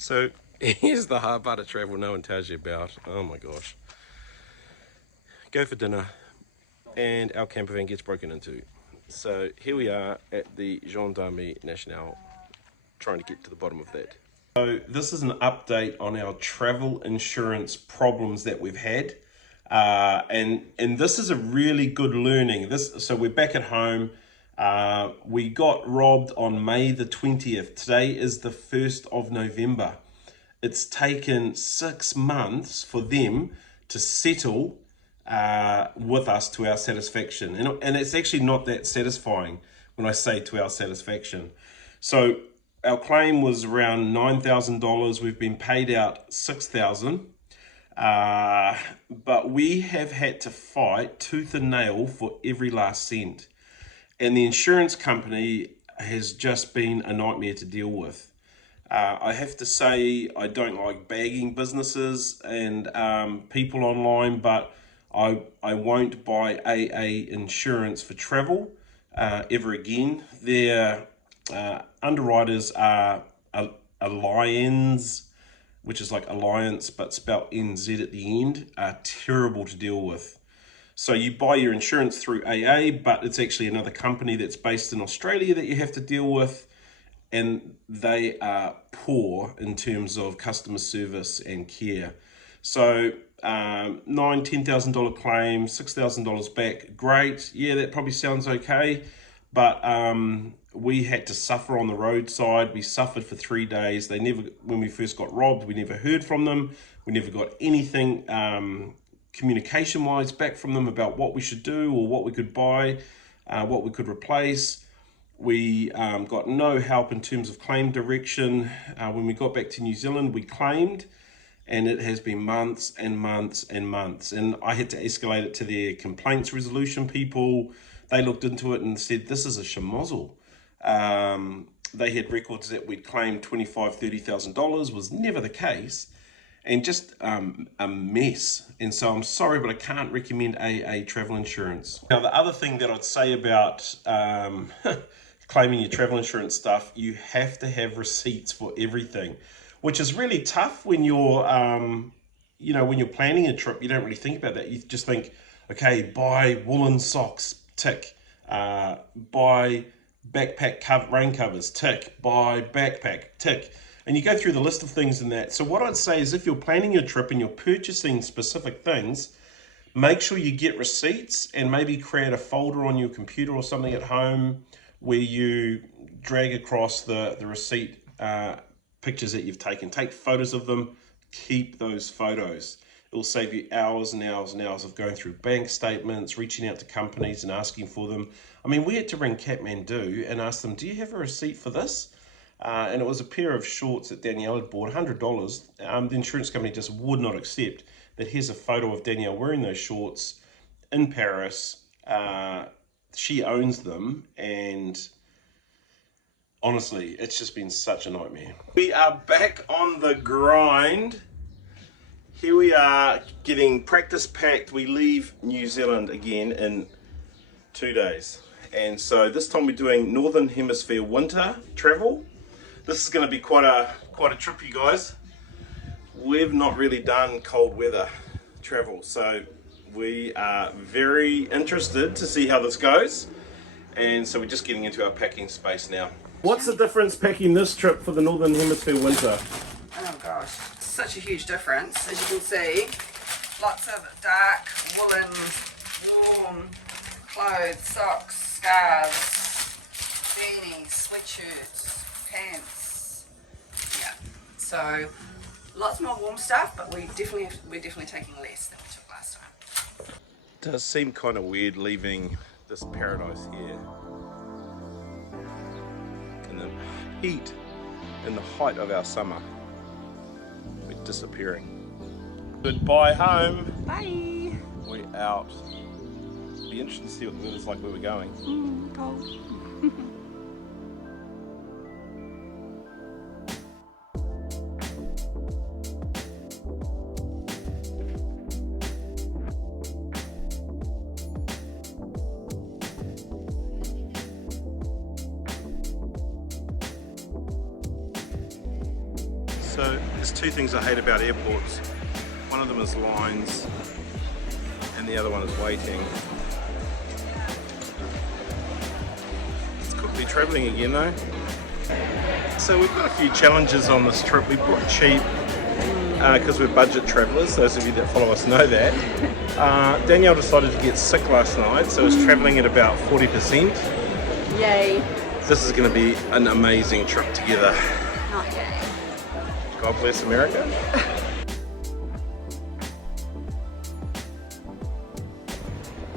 So here's the hard part of travel no one tells you about. Oh my gosh. Go for dinner and our camper van gets broken into. So here we are at the Gendarmerie Nationale trying to get to the bottom of that. So this is an update on our travel insurance problems that we've had. And this is a really good learning. So we're back at home. We got robbed on May the 20th. Today is the 1st of November. It's taken 6 months for them to settle with us to our satisfaction. And it's actually not that satisfying when I say to our satisfaction. So our claim was around $9,000. We've been paid out $6,000. But we have had to fight tooth and nail for every last cent. And the insurance company has just been a nightmare to deal with. I have to say, I don't like bagging businesses and people online, but I won't buy AA insurance for travel ever again. Their underwriters are Allianz, which is like Alliance but spelled NZ at the end, are terrible to deal with. So you buy your insurance through AA, but it's actually another company that's based in Australia that you have to deal with, and they are poor in terms of customer service and care. So $10,000 claim, $6,000 back, great. Yeah, that probably sounds okay, but we had to suffer on the roadside. We suffered for 3 days. When we first got robbed, we never heard from them. We never got anything communication-wise back from them about what we should do or what we could buy, what we could replace. We got no help in terms of claim direction. When we got back to New Zealand, we claimed, and it has been months and months and months. And I had to escalate it to their complaints resolution people. They looked into it and said, this is a schmozzle. They had records that we'd claimed $25,000, $30,000, was never the case. And just a mess. And so I'm sorry, but I can't recommend AA travel insurance. Now, the other thing that I'd say about claiming your travel insurance stuff, you have to have receipts for everything, which is really tough when you're, when you're planning a trip. You don't really think about that. You just think, okay, buy woolen socks, tick. Buy backpack rain covers, tick. Buy backpack, tick. And you go through the list of things in that. So what I'd say is if you're planning your trip and you're purchasing specific things, make sure you get receipts and maybe create a folder on your computer or something at home where you drag across the receipt pictures that you've taken. Take photos of them, keep those photos. It'll save you hours and hours and hours of going through bank statements, reaching out to companies and asking for them. I mean, we had to ring Kathmandu and ask them, do you have a receipt for this? And it was a pair of shorts that Danielle had bought, $100. The insurance company just would not accept that here's a photo of Danielle wearing those shorts in Paris. She owns them, and honestly, it's just been such a nightmare. We are back on the grind. Here we are getting practice packed. We leave New Zealand again in 2 days. And so this time we're doing Northern Hemisphere winter travel. This is going to be quite a trip, you guys. We've not really done cold weather travel, so we are very interested to see how this goes. And so we're just getting into our packing space now. What's the difference packing this trip for the Northern Hemisphere winter? Oh gosh, such a huge difference. As you can see, lots of dark, woolen, warm clothes, socks, scarves, beanies, sweatshirts, pants. Yeah, so lots more warm stuff, but we're definitely taking less than we took last time. It does seem kind of weird leaving this paradise here in the heat, in the height of our summer. We're disappearing. Goodbye home. Bye. We're out. Be interested to see what the weather's like where we're going. Cold. So there's two things I hate about airports. One of them is lines, and the other one is waiting. It's quickly travelling again though. So we've got a few challenges on this trip. We bought cheap because we're budget travellers. Those of you that follow us know that. Danielle decided to get sick last night, so it's travelling at about 40%. Yay. This is going to be an amazing trip together. Not yay. God bless America.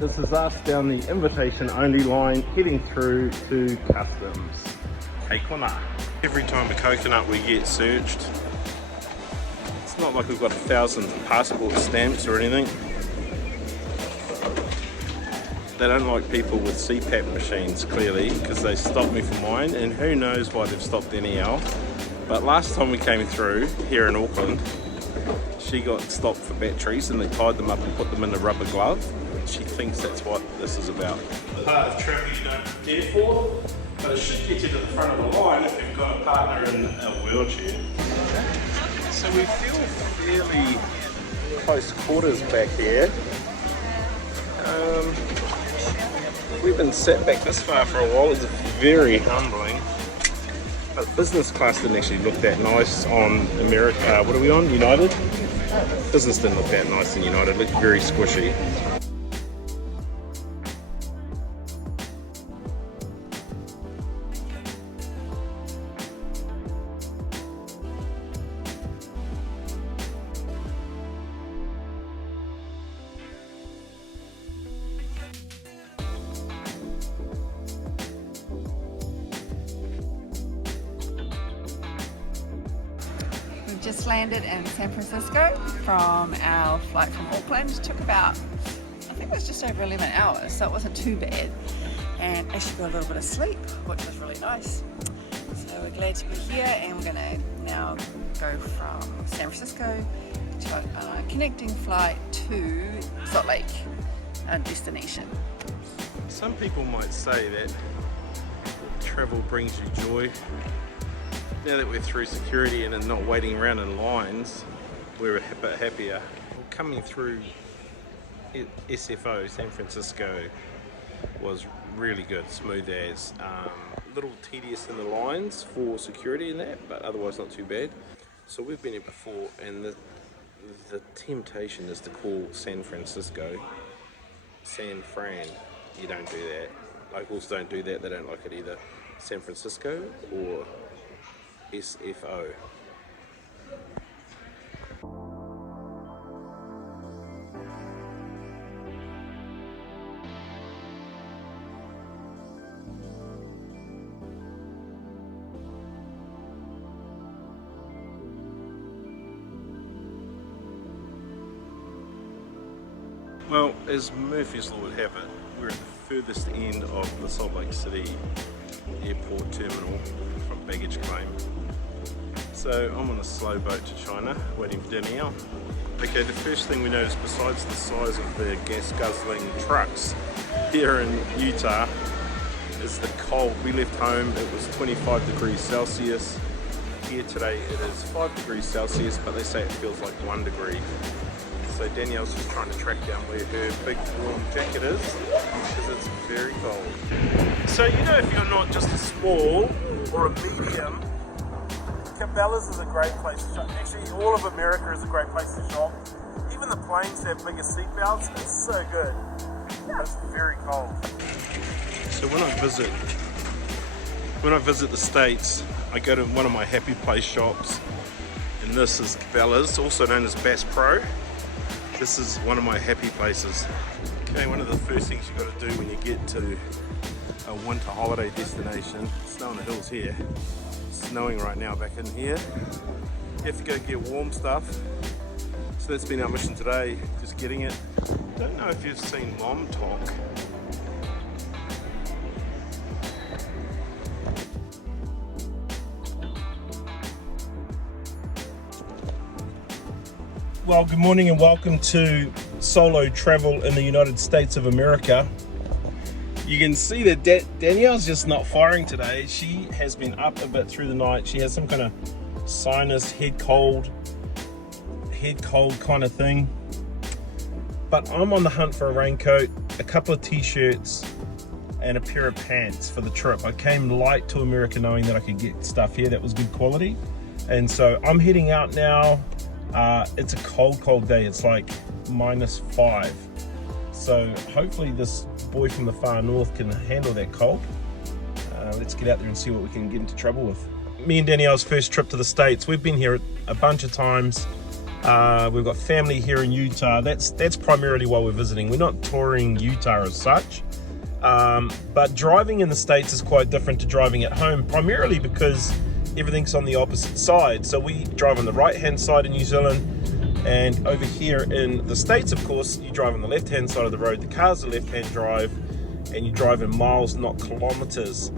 This is us down the invitation only line heading through to customs. Keikona. Every time a coconut we get searched. It's not like we've got 1,000 passport stamps or anything. They don't like people with CPAP machines, clearly, because they stopped me for mine, and who knows why they've stopped Danielle. But last time we came through here in Auckland, she got stopped for batteries and they tied them up and put them in a rubber glove. She thinks that's what this is about. The part of travel you don't prepare for, but it should get you to the front of the line if you've got a partner in a wheelchair. So we feel fairly close quarters back here. We've been sat back this far for a while. It's very humbling. But business class didn't actually look that nice on America. What are we on? United? Business didn't look that nice in United. It looked very squishy. Just landed in San Francisco from our flight from Auckland. It took about, I think it was just over 11 hours, so it wasn't too bad. And actually got a little bit of sleep, which was really nice. So we're glad to be here, and we're gonna now go from San Francisco to a connecting flight to Salt Lake, our destination. Some people might say that travel brings you joy. Now that we're through security and not waiting around in lines, we're a bit happier. Coming through SFO, San Francisco, was really good, smooth as. A little tedious in the lines for security and that, but otherwise not too bad. So we've been here before, and the temptation is to call San Francisco San Fran. You don't do that. Locals don't do that, they don't like it either. San Francisco or SFO. Well, as Murphy's Law would have it, we're at the furthest end of the Salt Lake City airport terminal from baggage claim. So I'm on a slow boat to China, waiting for Danielle. Okay, the first thing we noticed, besides the size of the gas guzzling trucks here in Utah, is the cold. We left home, it was 25 degrees Celsius. Here today it is 5 degrees Celsius, but they say it feels like 1 degree. So Danielle's just trying to track down where her big warm jacket is, because it's very cold. So you know, if you're not just a small or a medium, Cabela's is a great place to shop. Actually, all of America is a great place to shop. Even the planes have bigger seatbelts. It's so good. It's very cold. So when I visit the States, I go to one of my happy place shops, and this is Cabela's, also known as Bass Pro. This is one of my happy places. Okay, one of the first things you've got to do when you get to a winter holiday destination, snow on the hills here, snowing right now back in here, you have to go get warm stuff. So that's been our mission today, just getting it. Don't know if you've seen Mom Talk. Well, good morning and welcome to solo travel in the United States of America. You can see that Danielle's just not firing today. She has been up a bit through the night. She has some kind of sinus, head cold kind of thing. But I'm on the hunt for a raincoat, a couple of t-shirts, and a pair of pants for the trip. I came light to America knowing that I could get stuff here that was good quality. And so I'm heading out now. It's a cold day. It's like -5. So hopefully this boy from the far north can handle that cold. Let's get out there and see what we can get into trouble with. Me and Danielle's first trip to the States. We've been here a bunch of times. We've got family here in Utah. That's primarily why we're visiting. We're not touring Utah as such. But driving in the States is quite different to driving at home, primarily because everything's on the opposite side. So we drive on the right hand side in New Zealand, and over here in the States, of course, you drive on the left hand side of the road. The car's a left hand drive, and you drive in miles, not kilometers.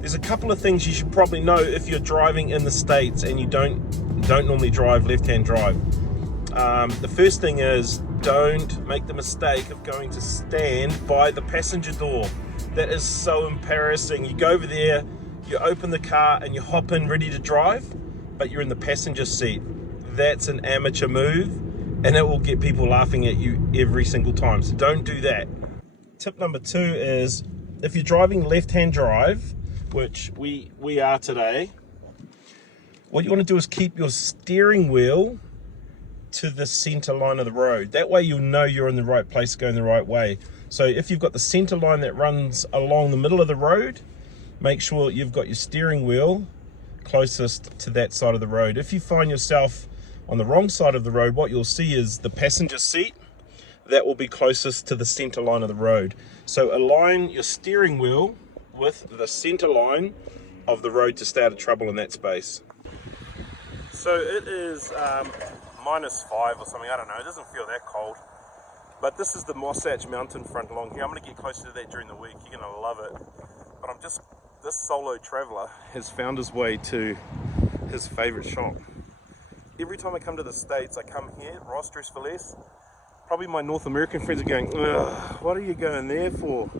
There's a couple of things you should probably know if you're driving in the States and you don't normally drive left hand drive. The first thing is, don't make the mistake of going to stand by the passenger door. That is so embarrassing. You go over there, you open the car and you hop in ready to drive, but you're in the passenger seat. That's an amateur move, and it will get people laughing at you every single time. So don't do that. Tip number 2 is, if you're driving left-hand drive, which we are today, what you want to do is keep your steering wheel to the center line of the road. That way you'll know you're in the right place, going the right way. So if you've got the center line that runs along the middle of the road, make sure you've got your steering wheel closest to that side of the road. If you find yourself on the wrong side of the road, what you'll see is the passenger seat that will be closest to the center line of the road. So align your steering wheel with the center line of the road to stay out of trouble in that space. So it is -5 or something, I don't know, it doesn't feel that cold. But this is the Wasatch Mountain front along here. I'm going to get closer to that during the week. You're going to love it. But this solo traveler has found his way to his favorite shop. Every time I come to the States, I come here, Ross Dress for Less. Probably my North American friends are going, ugh, what are you going there for?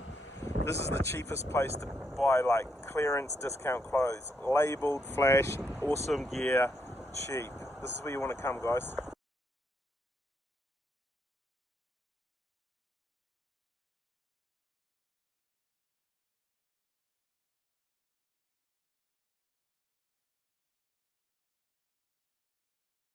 This is the cheapest place to buy like clearance discount clothes. Labeled, flash, awesome gear, cheap. This is where you want to come, guys.